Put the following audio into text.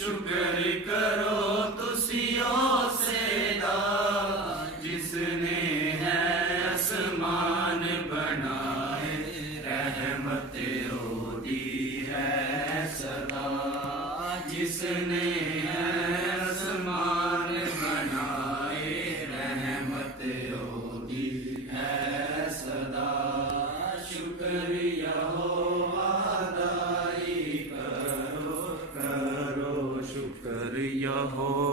शुक्र करो तुसियो सेदा जिसने है आसमान बनाए, रहमत ओदी है सदा जिसने है आसमान बनाए, रहमत ओदी है सदा। शुक्रिया हो अदाई करो, करो शुक्रिया हो